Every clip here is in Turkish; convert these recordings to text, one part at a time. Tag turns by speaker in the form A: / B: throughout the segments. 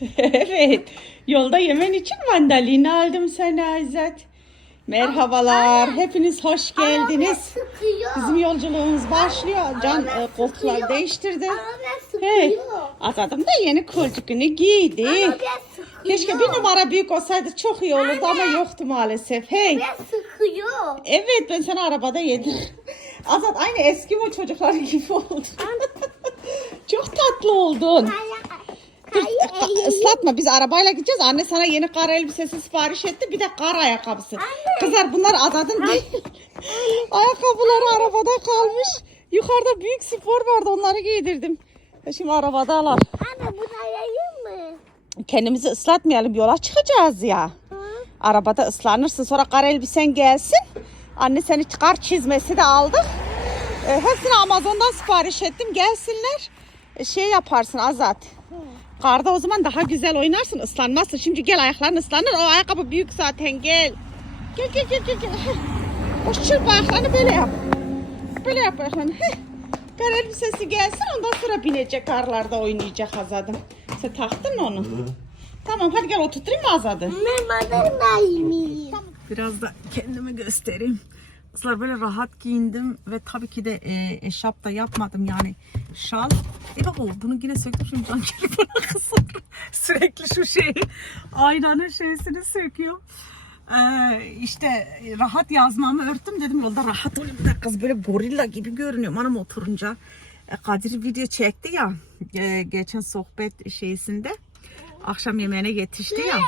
A: evet. Yolda yemen için mandalina aldım sana Azat. Merhabalar. Hepiniz hoş geldiniz. Bizim yolculuğumuz başlıyor. Can e, koltukları
B: sıkıyor.
A: değiştirdi. Hey. Azat'ım da yeni koltukunu giydi. Keşke bir numara büyük olsaydı çok iyi olurdu ama yoktu maalesef. Hey.
B: Sıkıyor.
A: Evet ben sana arabada yedim. Azat aynı eski o çocuklar gibi oldun. çok tatlı oldun. Dur, ıslatma biz arabayla gideceğiz. Anne sana yeni kar elbisesi sipariş etti. Bir de kar ayakkabısı. Kızlar bunlar Azat'ın değil. Ayakkabıları arabada kalmış. Yukarıda büyük spor vardı onları giydirdim. E Şimdi arabadalar.
B: Anne bunu ayayım mı?
A: Kendimizi ıslatmayalım yola çıkacağız ya. Arabada ıslanırsın sonra kar elbisen gelsin. Anne seni çıkar çizmesi de aldık. E, hepsini Amazon'dan sipariş ettim gelsinler. E, şey yaparsın Azat. Karda o zaman daha güzel oynarsın ıslanmazsın. Şimdi gel ayakların ıslanır. O ayakkabı büyük zaten gel. Gel gel gel gel. gel. O çırp ayaklarını böyle yap. Böyle yap ayaklarını. Kar elbisesi gelsin ondan sonra binecek karlarda oynayacak Azad'ım. Sen taktın mı onu? Tamam hadi gel oturtayım mı Azad'ı?
B: Ben mandalina
A: Biraz da kendimi göstereyim. Kızlar böyle rahat giyindim ve tabii ki de e, eşap da yapmadım yani şal. E bak o bunu yine söktüm şimdi can bana. Sürekli şu şeyi aynanın şeysini söküyor. Ee, işte rahat yazmamı örttüm dedim yolda rahat olayım da kız böyle gorilla gibi görünüyorum anam oturunca. E, Kadir video çekti ya e, geçen sohbet şeysinde akşam yemeğine yetişti ya.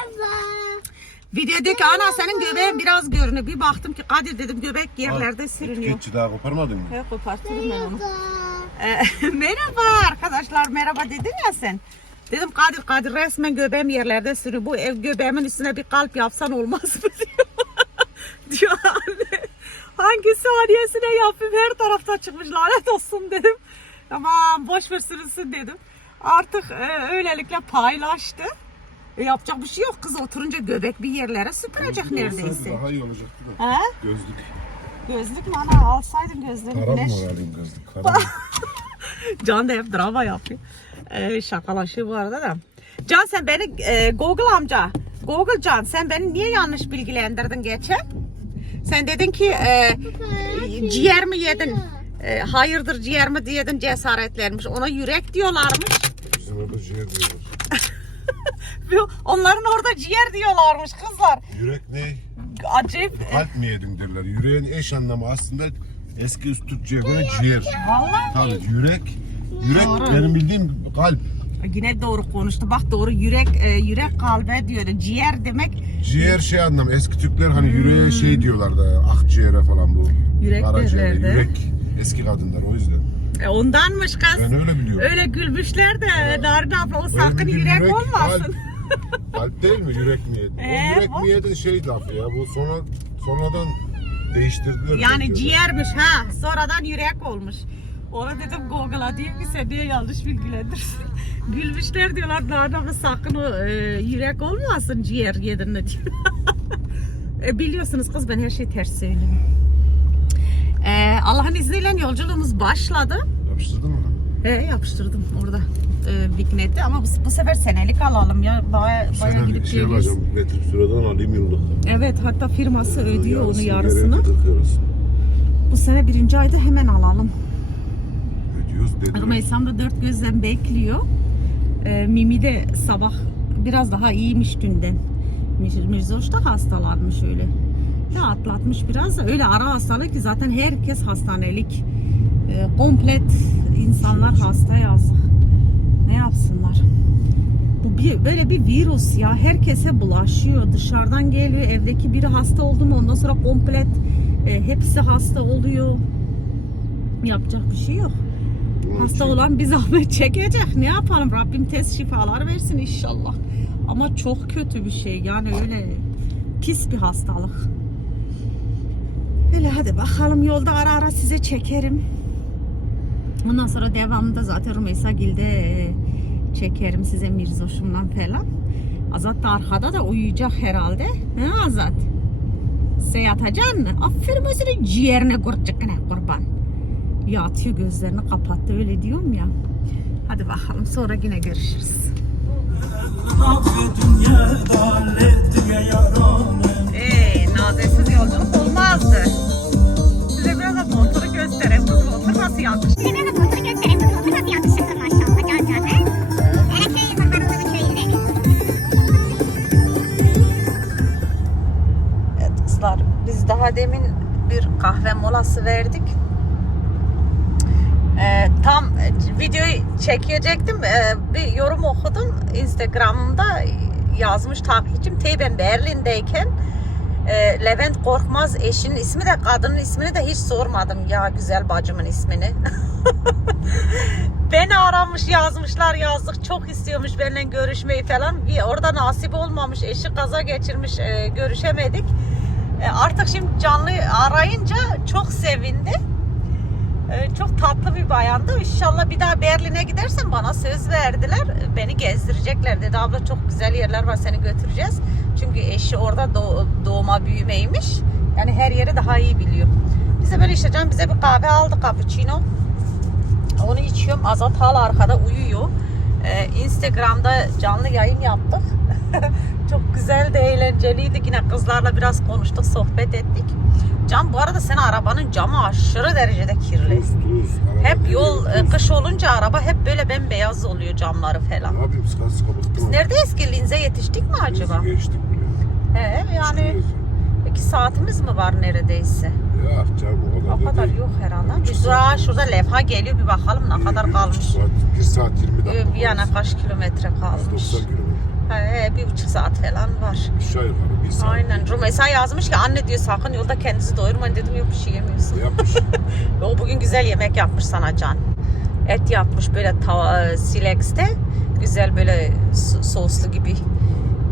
A: Video diyor ki ana senin göbeğin biraz görünüyor. Bir baktım ki Kadir dedim göbek yerlerde sürünüyor.
C: Etiketçi daha koparmadın mı?
A: He kopartırım ben onu. Ee, merhaba arkadaşlar merhaba dedin ya sen. Dedim Kadir Kadir resmen göbeğim yerlerde sürüyor. Bu ev göbeğimin üstüne bir kalp yapsan olmaz mı diyor. diyor anne. Hangi saniyesine yapayım her tarafta çıkmış lanet olsun dedim. Tamam boş ver sürünsün dedim. Artık e, öylelikle paylaştı. E, yapacak bir şey yok. Kız oturunca göbek bir yerlere süpürecek neredeyse.
C: Daha iyi olacaktı da.
A: He?
C: Gözlük.
A: Gözlük mü ana alsaydın gözlüğünü.
C: Karam
A: Güneş.
C: mı alayım gözlük? Mı?
A: Can da hep drama yapıyor. Ee, şakalaşıyor bu arada da. Can sen beni e, Google amca. Google Can sen beni niye yanlış bilgilendirdin geçen? Sen dedin ki e, ciğer mi yedin? E, hayırdır ciğer mi yedin cesaretlenmiş. Ona yürek diyorlarmış.
C: Bizim orada ciğer diyorlar.
A: Onların orada ciğer diyorlarmış kızlar.
C: Yürek ne?
A: Acayip.
C: Kalp mi yedin derler. Yüreğin eş anlamı aslında eski üst Türkçe'ye göre ciğer.
A: Vallahi
C: Tabii yürek. Yürek
A: Doğru.
C: benim bildiğim kalp.
A: yine doğru konuştu. Bak doğru yürek e, yürek kalbe diyor. Ciğer demek
C: Ciğer şey anlamı. Eski Türkler hani yüreğe şey diyorlardı. Akciğere falan bu.
A: Hmm. Yürek derlerdi.
C: Yürek. Eski kadınlar o yüzden.
A: E, ondanmış kız.
C: Ben öyle biliyorum.
A: Öyle gülmüşler de Narin abla o sakın
C: bildiğim
A: yürek, olmasın.
C: Kalp. kalp değil mi? Yürek yedin?
A: Ee,
C: o yürek
A: bu-
C: mi yedin şey lafı ya. Bu sonra sonradan değiştirdiler.
A: Yani
C: bence.
A: ciğermiş ha. Sonradan yürek olmuş. Ona dedim Google'a diyeyim ki sen niye yanlış bilgilendirsin. Gülmüşler diyorlar Narin abla sakın o e, yürek olmasın ciğer yedin diyor. e, biliyorsunuz kız ben her şeyi ters söylüyorum. E, Allah'ın izniyle yolculuğumuz başladı.
C: Yapıştırdın mı?
A: He yapıştırdım orada e, Bignet'te ama bu, bu sefer senelik alalım ya baya, baya
C: Sen
A: gidip
C: şey
A: geliyoruz.
C: alacağım. Getirip sıradan alayım yıllık.
A: Evet hatta firması ödüyor onu
C: Yarısını geri ödüyoruz.
A: Bu sene birinci ayda hemen alalım.
C: Ödüyoruz dediler.
A: Rümeysam da dört gözle bekliyor. E, Mimi de sabah biraz daha iyiymiş dünden. Mir- Mirzoş da hastalanmış öyle. De atlatmış biraz da öyle ara hastalık ki zaten herkes hastanelik. E, komplet insanlar hasta yazık. Ne yapsınlar? Bu bir, böyle bir virüs ya. Herkese bulaşıyor. Dışarıdan geliyor. Evdeki biri hasta oldu mu ondan sonra komplet e, hepsi hasta oluyor. Yapacak bir şey yok. Hasta
C: için
A: olan bir zahmet çekecek. Ne yapalım? Rabbim tez şifalar versin inşallah. Ama çok kötü bir şey. Yani öyle pis bir hastalık. Öyle hadi bakalım yolda ara ara size çekerim. Ondan sonra devamında zaten Rumeysa Gil'de e, çekerim size Mirzoş'umdan falan. Azat da arkada da uyuyacak herhalde. Ha Azat? Sen yatacaksın mı? Aferin o senin ciğerine kurtacakına kurban. Yatıyor gözlerini kapattı öyle diyorum ya. Hadi bakalım sonra yine görüşürüz. Çekecektim. Ee, bir yorum okudum. Instagram'da yazmış takipçim. Tey ben Berlin'deyken e, Levent Korkmaz eşinin ismi de kadının ismini de hiç sormadım ya güzel bacımın ismini. Beni aramış yazmışlar yazdık çok istiyormuş benimle görüşmeyi falan. Bir orada nasip olmamış eşi kaza geçirmiş e, görüşemedik. E, artık şimdi canlı arayınca çok sevindi. E, çok tatlı bir bayandı. İnşallah bir daha Berlin'e gidersen bana söz verdiler. Beni gezdirecekler dedi. Abla çok güzel yerler var seni götüreceğiz. Çünkü eşi orada doğ- doğma büyümeymiş. Yani her yeri daha iyi biliyor. Bize böyle işte can bize bir kahve aldı cappuccino. Onu içiyorum. Azat hala arkada uyuyor. Ee, Instagram'da canlı yayın yaptık. Çok güzel de eğlenceliydi. Yine kızlarla biraz konuştuk, sohbet ettik. Can bu arada senin arabanın camı aşırı derecede kirli. Hep yol e, kış olunca araba hep böyle bembeyaz oluyor camları
C: Ne
A: falan.
C: yapayım sıkı sıkı bıktım.
A: Biz neredeyiz ki? Linz'e yetiştik mi acaba?
C: Geçtik bile.
A: He, yani iki saatimiz mi var neredeyse?
C: Ya canım o kadar
A: O
C: da
A: kadar
C: değil.
A: yok herhalde.
C: Saat
A: daha şurada levha geliyor bir bakalım ne
C: Bir-
A: kadar
C: bir
A: kalmış.
C: Saat, bir saat 20 dakika.
A: Ee, Viyana kaç kilometre kalmış?
C: 90 kilometre.
A: He, bir buçuk saat falan var.
C: Aşağı yukarı bir saat.
A: Aynen. Rumeysa yazmış ki anne diyor sakın yolda kendinizi doyurmayın dedim yok bir şey yemiyorsun.
C: Yapmış.
A: O bugün güzel yemek yapmış sana Can. Et yapmış böyle tava, silex'te. Güzel böyle so- soslu gibi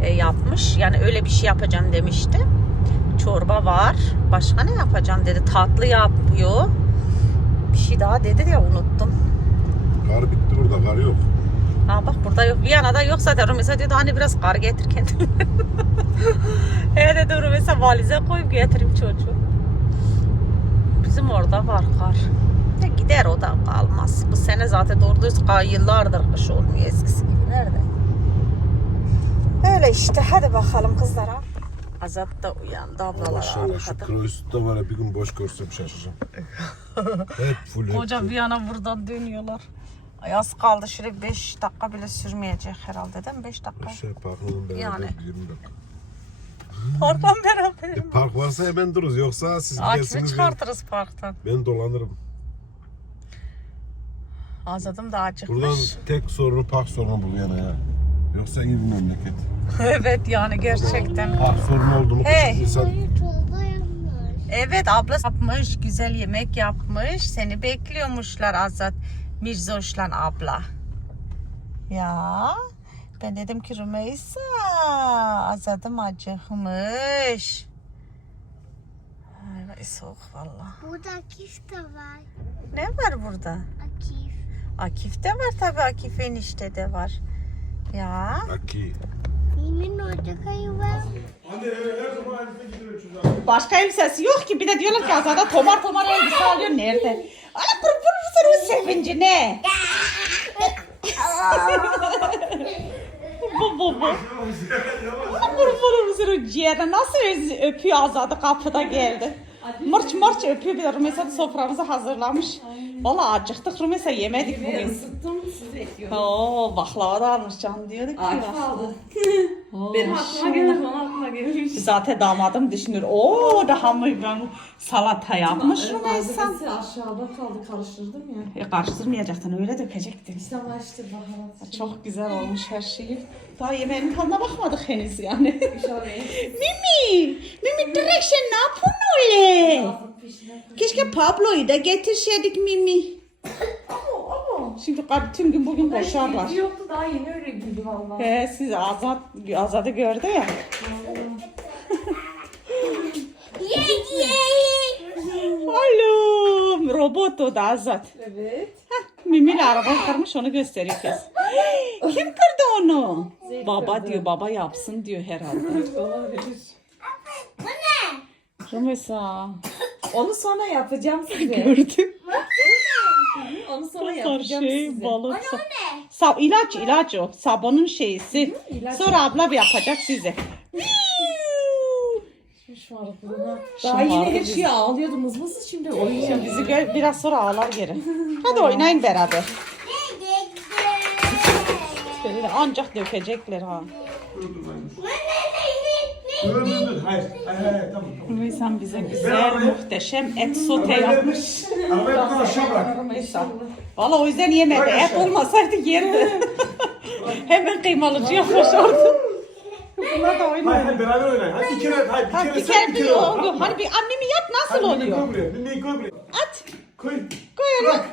A: e, yapmış. Yani öyle bir şey yapacağım demişti. Çorba var. Başka ne yapacağım dedi. Tatlı yapıyor. Bir şey daha dedi de unuttum.
C: Kar bitti burada kar yok.
A: Ha bak burada yok. Viyana'da yok zaten. Rumeysa diyordu hani biraz kar getir kendine. He dedi Rumeysa valize koyup getireyim çocuğu. Bizim orada var kar. Ya gider o da kalmaz. Bu sene zaten doğru dürüst yıllardır kış olmuyor eskisi gibi. Nerede? Öyle işte. Hadi bakalım kızlara. Azat da uyandı ablalar
C: Maşallah şu
A: arkada.
C: Kroyus'ta var ya bir gün boş görsem şaşıracağım. hep full hep
A: Koca
C: full.
A: Viyana buradan dönüyorlar. Ay az kaldı şöyle 5 dakika bile sürmeyecek herhalde değil mi? 5 dakika.
C: Şey parkının beraber
A: Yani.
C: 20 dakika.
A: Parktan beraber.
C: E, park varsa hemen dururuz yoksa siz
A: Akif'i
C: gidersiniz ben,
A: çıkartırız parktan.
C: ben dolanırım.
A: Azadım da acıkmış.
C: Buradan tek sorunu park sorunu bu yana ya. Yoksa iyi bir memleket.
A: evet yani gerçekten.
C: Park sorunu oldu mu
A: Hey.
C: insan
B: Hayır çorba yapmış.
A: Evet abla yapmış, güzel yemek yapmış. Seni bekliyormuşlar Azat. Mirzoşlan abla. Ya ben dedim ki Rümeysa Azat'ım acıkmış. Ay, soğuk valla.
B: Burada akif de var.
A: Ne var burada?
B: Akif.
A: Akif de var tabii Akif enişte de var. Ya
C: Aki.
B: Yemin orada kayı var.
A: başka elbisesi yok ki bir de diyorlar ki Azat'a tomar tomar elbise alıyor nerede? Sevinci ne? bu bu bu. Kurban mısın o ciğerine nasıl öpüyor Azat'ı kapıda geldi. Mırç mırç öpüyor bir da soframızı hazırlamış. Valla acıktık Rumeysa yemedik bugün.
D: Isıttım sizi bekliyorum.
A: Oo baklava da almış can diyorduk ki.
D: Akif
A: baklava.
D: aldı.
A: Oo,
D: Benim aklıma geldi, bana aklıma gelmiş.
A: Zaten damadım düşünür. Oo daha mı ben salata yapmış Rümeysa.
D: Malzemesi aşağıda kaldı, karıştırdım ya.
A: E, karıştırmayacaktın öyle dökecektin.
D: İşte ama işte baharat.
A: Çok güzel olmuş her şeyi. Daha yemeğin tadına bakmadık henüz yani.
D: İnşallah
A: Mimi! Mimi direkt sen ne yapıyorsun öyle? Keşke Pablo'yu da getirseydik Mimi. Şimdi kar- tüm gün bugün koşarlar.
D: Bilgi yoktu daha yeni öğrenildi valla.
A: He siz Azat, Azat'ı gördü ya. Alo, robot o da Azat.
D: Evet.
A: Mimi ile araba kırmış onu gösteriyor kız. Kim kırdı onu? Baba diyor, baba yapsın diyor herhalde.
D: Olabilir.
A: Rumesa.
D: Onu sonra yapacağım size.
A: Gördüm.
D: Onu sonra yapacağım
A: şey
D: size.
A: balık. Sa ilaç, ilaç o. Sabunun şeysi.
D: ilaç
A: Sonra abla bir yapacak size.
D: Şımarıklığına. Daha yine her
A: Şımarık.
D: şeyi ağlıyordu mızmızı şimdi oynayacağım.
A: Bizi gör, biraz sonra ağlar geri. Hadi oynayın beraber. Şöyle ancak dökecekler ha.
E: Dur dur dur. Hayır. Hayır hayır tamam. tamam.
A: Rümeysa bize güzel,
E: arabaya-
A: muhteşem et sote
E: Arabayı-
A: yapmış.
E: Arabayı buradan aşağı bırak.
A: Rümeysa. Valla o yüzden yemedi. Et
E: aşağı.
A: olmasaydı yerdi. Hemen kıymalıcı yapmış orada. Bunlar da
E: Hayır
A: oynuyor.
E: hayır beraber oynayın. Hadi bir kere hayır bir
A: Ha,
E: kere
A: bir
E: sen
A: kere
E: bir
A: bir
E: kere ol,
A: oldu. Hadi bir annemi yap nasıl
E: Hadi mimiyi
A: oluyor?
E: koy buraya. Mimiyi koy buraya.
A: At.
E: Koy.
A: Koy öyle.
E: Bırak.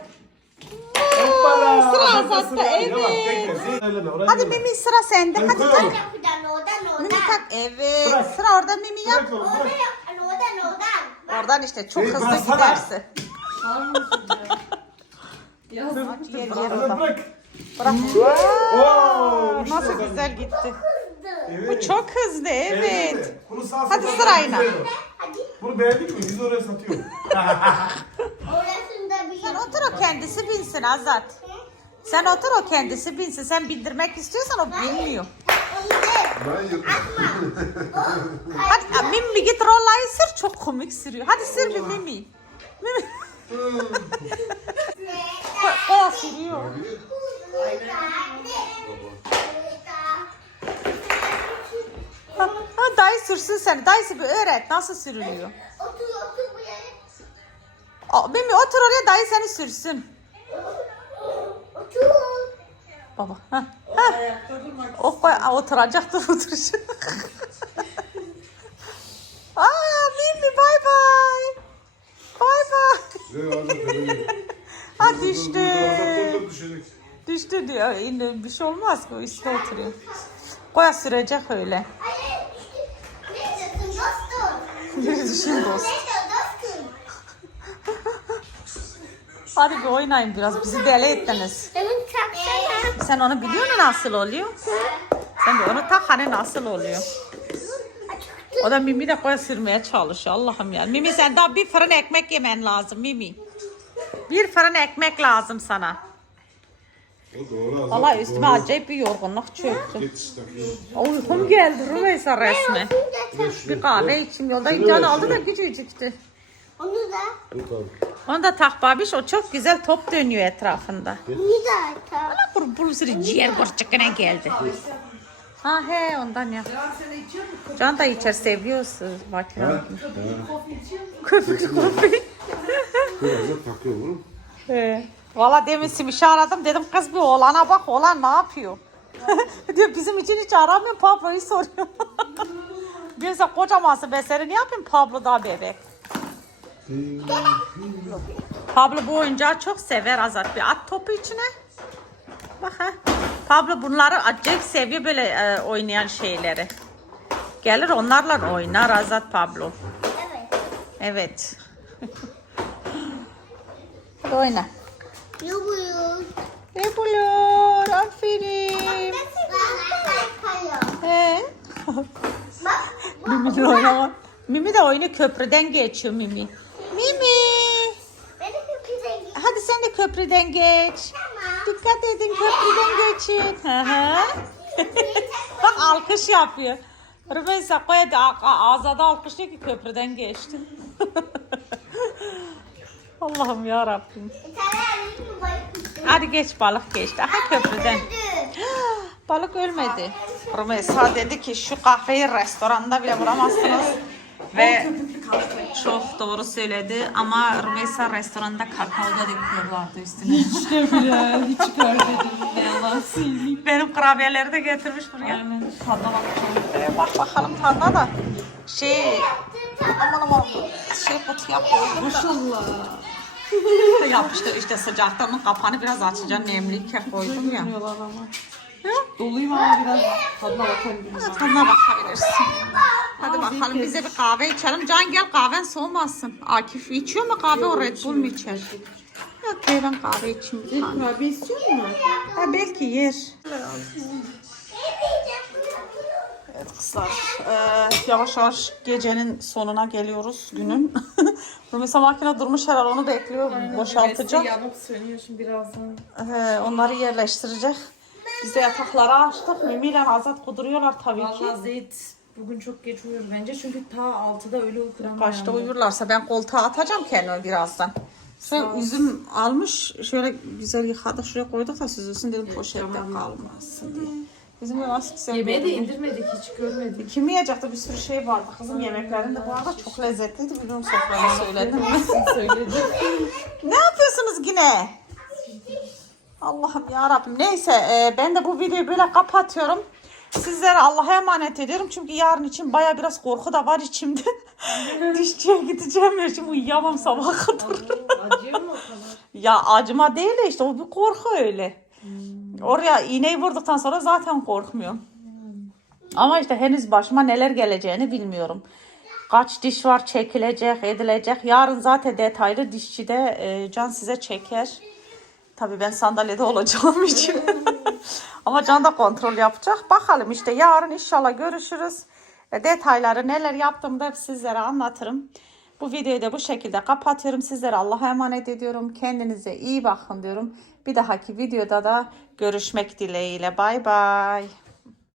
E: Hoppala.
A: sıra
E: Azat'ta, sıra. Yavaş,
A: evet.
E: bekle. Zeynep öyle, oraya
A: Hadi
E: doğru.
A: Mimi sıra sende.
E: Hadi koy
A: tak.
E: oğlum.
B: Oradan.
A: Tak. Evet.
E: Bırak.
A: Sıra orada Mimi yap.
E: Bırak oğlum bırak.
B: Oradan oradan.
A: Oradan işte çok hızlı
E: bıraksana.
A: gidersin.
D: Ya
A: Yer yer orada.
E: bırak.
A: Bırak.
E: Oo, işte
A: Nasıl güzel gitti.
E: Evet.
A: Bu çok hızlı evet.
E: sağ
A: Hadi
E: sola
A: sırayla.
E: Bunu beğendik mi? Biz oraya satıyoruz.
B: Orasında bir
A: Sen otur o kendisi binsin Azat. Sen otur o kendisi binsin. Sen bindirmek istiyorsan o bilmiyor.
C: Ben yırttım.
A: Hadi a, Mimi git rollayı sür. Çok komik sürüyor. Hadi sür bir Mimi. Mimi. o, o sürüyor. Ha, ha, dayı sürsün seni. Dayısı bir öğret nasıl sürülüyor.
B: Otur otur buraya.
A: Aa, Mimi otur oraya dayı seni sürsün.
B: Otur.
A: Baba. Ha. Ha. Oh koy aa, oturacak dur oturuşu. Aa Mimi bay bay. Bay bay. Ha düştü.
C: düşecek.
A: Düştü diyor. Yine bir şey olmaz ki o üstte oturuyor. Koya sürecek öyle.
B: Hayır. Dostum?
A: Düşün dost.
B: Dostum?
A: Hadi bir oynayın biraz. Bizi deli ettiniz.
B: Taksana.
A: Sen onu biliyor musun nasıl oluyor? Sen de onu tak hani nasıl oluyor? O da Mimi de koya sürmeye çalışıyor. Allah'ım ya. Mimi sen daha bir fırın ekmek yemen lazım Mimi. Bir fırın ekmek lazım sana. Vallahi üstüme acayip bir yorgunluk çöktü. Uykum geldi Rümeysa resmi. Bir kahve içim yolda can aldı da küçücüktü.
B: Onu da.
C: Abi.
A: Onu da tak babiş o çok güzel top dönüyor etrafında.
B: Onu da tak.
A: Bu bu sürü ciğer borçakına geldi. Ha he ondan ya. Can da içer seviyorsunuz makine. Köpüklü kofi.
C: Dur Azat takıyor.
A: He. Valla demin Simiş'i aradım dedim kız bir oğlana bak oğlan ne yapıyor? diyor bizim için hiç aramıyorum Pablo'yu soruyor. Diyorsa kocaması ben seni ne yapayım Pablo daha bebek. Pablo bu oyuncağı çok sever Azat. Bir at topu içine. Bak ha. Pablo bunları acayip seviyor böyle e, oynayan şeyleri. Gelir onlarla oynar Azat Pablo.
B: Evet.
A: Evet. Hadi oyna. Ne buluyor? Aferin. He.
B: Bak.
A: Mimi de oynama. Mimi de oyunu köprüden geçiyor. Mimi.
B: Benim köpüğe git.
A: Hadi sen de köprüden geç.
B: Tamam.
A: Dikkat edin köprüden geçin. Hı hı. Bak alkış yapıyor. Rümeysa koy hadi a- a- ağzada alkışlıyor ki köprüden geçti. Allah'ım ya Rabbim. Hadi geç balık geçti. Aha köprüden. Balık ölmedi. Rümeysa dedi ki şu kahveyi restoranda bile bulamazsınız. Ve çok doğru söyledi ama Rümeysa restoranda kakao da döküyorlardı üstüne.
D: İşte bile hiç görmedim. Yalan söyleyeyim.
A: Benim kurabiyeleri de getirmiş buraya.
D: Aynen. Tadına bakalım.
A: Ee, bak bakalım tadına da. Şey, aman aman şey kutuya koydum da.
D: Maşallah.
A: Yapıştır işte sıcakta onun kapağını biraz açacağım nemliyken koydum ya.
D: Ama. Doluyum ama biraz tadına bakabiliriz.
A: Tadına bakabilirsin. Hadi bakalım bize bir kahve içelim. Can gel kahven soğumasın. Akif içiyor mu kahve o Red Bull mu içer? Okey ben kahve içeyim. bir tane.
D: Kurabiye istiyor musun?
A: Ha, belki yer. Evet kızlar eee, yavaş yavaş gecenin sonuna geliyoruz günün. Rumesa makine durmuş herhalde onu bekliyor boşaltacak.
D: Yanıp sönüyor şimdi birazdan.
A: Ee, onları yerleştirecek. Biz de yatakları açtık. Mimi ile Azat kuduruyorlar tabii ki.
D: Valla Zeyt bugün çok geç uyur bence çünkü ta 6'da öyle uykudan
A: Kaçta
D: uyandı.
A: uyurlarsa ben koltuğa atacağım kendimi birazdan. Şöyle üzüm almış, şöyle güzel yıkadık, şuraya koyduk da süzülsün dedim poşette kalmasın diye. Bizim de nasıl güzel
D: Yemeği de
A: görünüyor.
D: indirmedik hiç görmedik.
A: Kim yiyecekti? Bir sürü şey vardı. Kızım yemeklerinde bu arada çok lezzetliydi. Biliyorum sofrada söyledim?
D: Söyledim.
A: ne yapıyorsunuz yine? Allah'ım ya Rabbim. Neyse e, ben de bu videoyu böyle kapatıyorum. Sizlere Allah'a emanet ediyorum. Çünkü yarın için baya biraz korku da var içimde. Dişçiye gideceğim ya şimdi uyuyamam sabaha kadar.
D: Acıyor mu o kadar?
A: Ya acıma değil de işte o bir korku öyle. Oraya iğneyi vurduktan sonra zaten korkmuyorum. Ama işte henüz başıma neler geleceğini bilmiyorum. Kaç diş var çekilecek, edilecek. Yarın zaten detaylı dişçide e, Can size çeker. Tabii ben sandalyede olacağım için. Ama Can da kontrol yapacak. Bakalım işte yarın inşallah görüşürüz. E, Detayları neler yaptığımı da sizlere anlatırım. Bu videoyu da bu şekilde kapatıyorum. Sizlere Allah'a emanet ediyorum. Kendinize iyi bakın diyorum. Bir dahaki videoda da görüşmek dileğiyle. Bay bay.